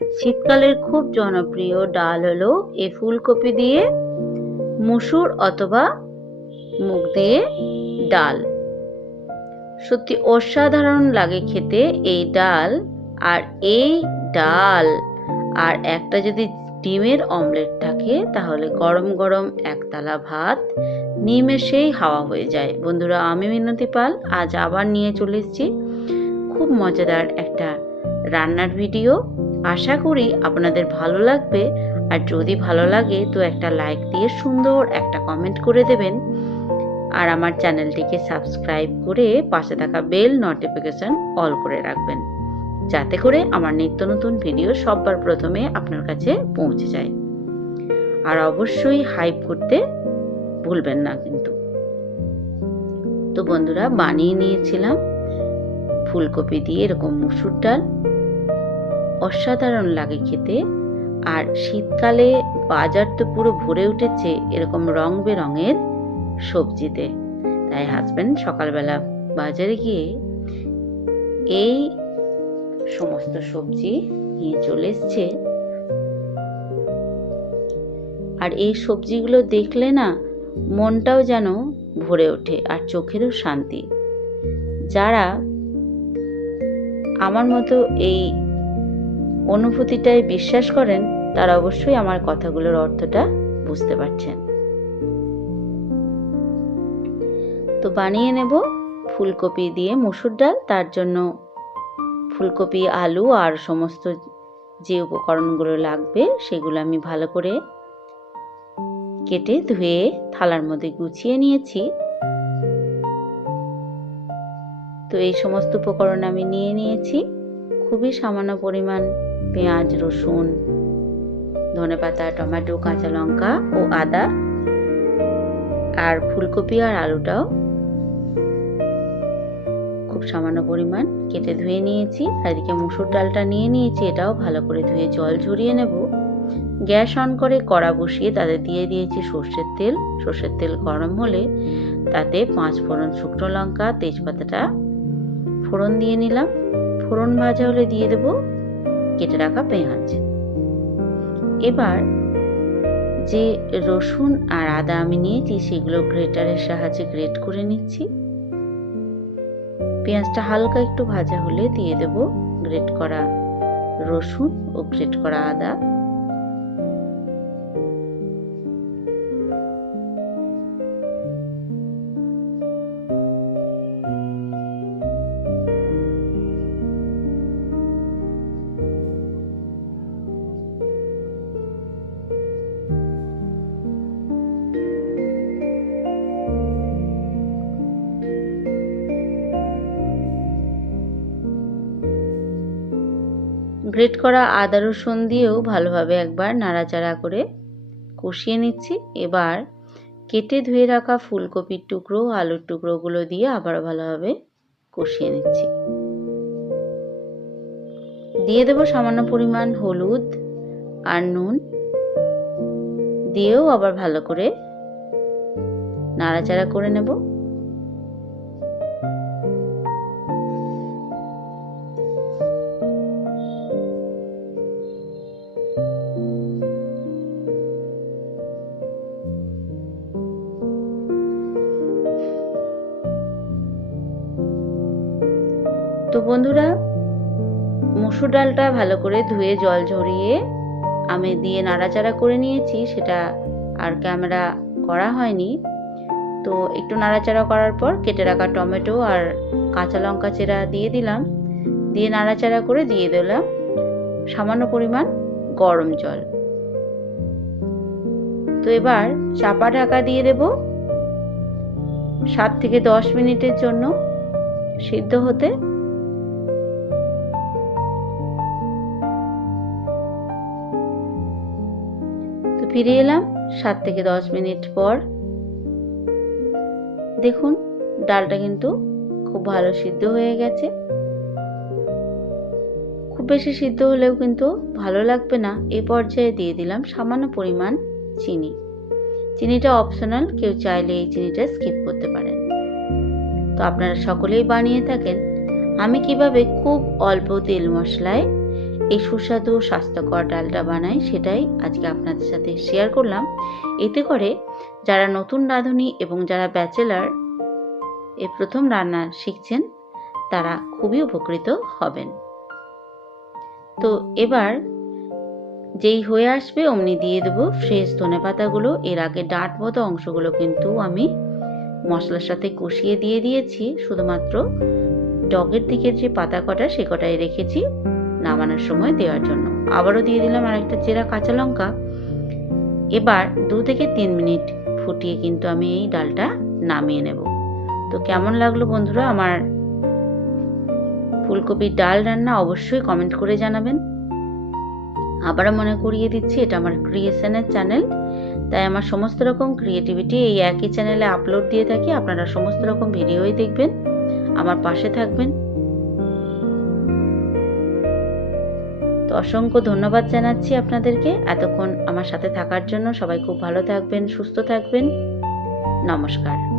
শীতকালের খুব জনপ্রিয় ডাল হলো এই ফুলকপি দিয়ে মুসুর অথবা মুগ দিয়ে ডাল। সত্যি অসাধারণ লাগে খেতে এই ডাল। আর এই ডাল আর একটা যদি ডিমের অমলেট থাকে তাহলে গরম গরম একতলা ভাত নিমেষেই হাওয়া হয়ে যায়। বন্ধুরা, আমি মিনতি পাল আজ আবার নিয়ে চলে এসেছি খুব মজাদার একটা রান্নার ভিডিও। আশা করি আপনাদের ভালো লাগবে। আর যদি ভালো লাগে তো একটা লাইক দিয়ে সুন্দর একটা কমেন্ট করে দেবেন। আর আমার চ্যানেলটিকে সাবস্ক্রাইব করে পাশে থাকা বেল নোটিফিকেশন অল করে রাখবেন, যাতে করে আমার নিত্য নতুন ভিডিও সবার প্রথমে আপনার কাছে পৌঁছে যায়। আর অবশ্যই হাইপ করতে ভুলবেন না কিন্তু। তো বন্ধুরা, বানিয়ে নিয়েছিলাম ফুলকপি দিয়ে এরকম মুসুর ডাল। অসাধারণ লাগে খেতে। আর শীতকালে বাজার তো পুরো ভরে উঠেছে এরকম রং বেরঙের সবজিতে। তাই হাজবেন্ড সকালবেলা বাজারে গিয়ে এই সমস্ত সবজি নিয়ে চলে এসছে। আর এই সবজিগুলো দেখলে না মনটাও যেন ভরে ওঠে আর চোখেরও শান্তি। যারা আমার মতো এই অনুভূতিটাই বিশ্বাস করেন তারা অবশ্যই আমার কথাগুলোর অর্থটা বুঝতে পারছেন। তো বানিয়ে নেব ফুলকপি দিয়ে মুসুর ডাল। তার জন্য ফুলকপি, আলু আর সমস্ত যে উপকরণগুলো লাগবে সেগুলো আমি ভালো করে কেটে ধুয়ে থালার মধ্যে গুছিয়ে নিয়েছি। তো এই সমস্ত উপকরণ আমি নিয়ে নিয়েছি। খুবই সামান্য পরিমাণ পেঁয়াজ, রসুন, ধনেপাতা, টমেটো, কাঁচা লঙ্কা ও আদা। আর ফুলকপি আর আলুটাও খুব সামান্য পরিমাণ কেটে ধুয়ে নিয়েছি। আর এদিকে মুসুর ডালটা নিয়ে নিয়েছি, এটাও ভালো করে ধুয়ে জল ঝরিয়ে নেব। গ্যাস অন করে কড়া বসিয়ে তাতে দিয়ে দিয়েছি সর্ষের তেল। সর্ষের তেল গরম হলে তাতে 5 ফোড়ন, শুকনো লঙ্কা, তেজপাতাটা ফোড়ন দিয়ে নিলাম। ফোড়ন ভাজা হলে দিয়ে দেব কেটে রাখা পেঁয়াজ। এবার যে রসুন আর আদা আমি নিয়েছি সেগুলো গ্রেটারের সাহায্যে গ্রেট করে নিচ্ছি। পেঁয়াজটা হালকা একটু ভাজা হলে দিয়ে দেব গ্রেট করা রসুন ও গ্রেট করা আদা। গ্রেট করা আদা রসুন দিয়েও ভালোভাবে একবার নাড়াচাড়া করে কষিয়ে নিচ্ছি। এবার কেটে ধুয়ে রাখা ফুলকপির টুকরো, আলুর টুকরোগুলো দিয়ে আবার ভালোভাবে কষিয়ে নিচ্ছি। দিয়ে দেব সামান্য পরিমাণ হলুদ আর নুন, দিয়েও আবার ভালো করে নাড়াচাড়া করে নেব। তো বন্ধুরা, মুসুর ডালটা ভালো করে ধুয়ে জল ঝরিয়ে আমি দিয়ে নাড়াচাড়া করে নিয়েছি। সেটা আর ক্যামেরা করা হয়নি। তো একটু নাড়াচাড়া করার পর কেটে রাখা টমেটো আর কাঁচা লঙ্কা চেরা দিয়ে দিলাম। দিয়ে নাড়াচাড়া করে দিয়ে দিলাম সামান্য পরিমাণ গরম জল। তো এবার চাপা ঢাকা দিয়ে দেব 7 থেকে 10 মিনিটের জন্য সিদ্ধ হতে। তো ফিরে এলাম 7 থেকে 10 মিনিট পর। দেখুন ডালটা কিন্তু খুব ভালো সিদ্ধ হয়ে গেছে। খুব বেশি সিদ্ধ হলেও কিন্তু ভালো লাগবে না। এই পর্যায়ে দিয়ে দিলাম সামান্য পরিমাণ চিনি। চিনিটা অপশনাল, কেউ চাইলে এই চিনিটা স্কিপ করতে পারেন। তো আপনারা সকলেই বানিয়ে থাকেন। আমি কিভাবে খুব অল্প তেল মশলায় এই সুস্বাদু স্বাস্থ্যকর ডালটা বানাই সেটাই আজকে আপনাদের সাথে শেয়ার করলাম। এতে করে যারা নতুন রাঁধুনি এবং যারা ব্যাচেলার এই প্রথম রান্না শিখছেন তারা খুবই উপকৃত হবেন। তো এবার যেই হয়ে আসবে অমনি দিয়ে দেবো ফ্রেশ ধনেপাতাগুলো। এর আগে ডাঁট মতো অংশগুলো কিন্তু আমি মশলার সাথে কষিয়ে দিয়ে দিয়েছি, শুধুমাত্র ডগের দিকের যে পাতা কটা সে কটাই রেখেছি নামানোর সময় দেওয়ার জন্য। আবারও দিয়ে দিলাম আরেকটা চেরা কাঁচা লঙ্কা। এবার 2 থেকে 3 মিনিট ফুটিয়ে কিন্তু আমি এই ডালটা নামিয়ে নেব। তো কেমন লাগলো বন্ধুরা আমার ফুলকপির ডাল রান্না, অবশ্যই কমেন্ট করে জানাবেন। আবারও মনে করিয়ে দিচ্ছি এটা আমার ক্রিয়েশনের চ্যানেল, তাই আমার সমস্ত রকম ক্রিয়েটিভিটি এই একই চ্যানেলে আপলোড দিয়ে থাকি। আপনারা সমস্ত রকম ভিডিওই দেখবেন, আমার পাশে থাকবেন। তো অসংখ্য ধন্যবাদ জানাচ্ছি আপনাদেরকে এতক্ষণ আমার সাথে থাকার জন্য। সবাই খুব ভালো থাকবেন, সুস্থ থাকবেন। নমস্কার।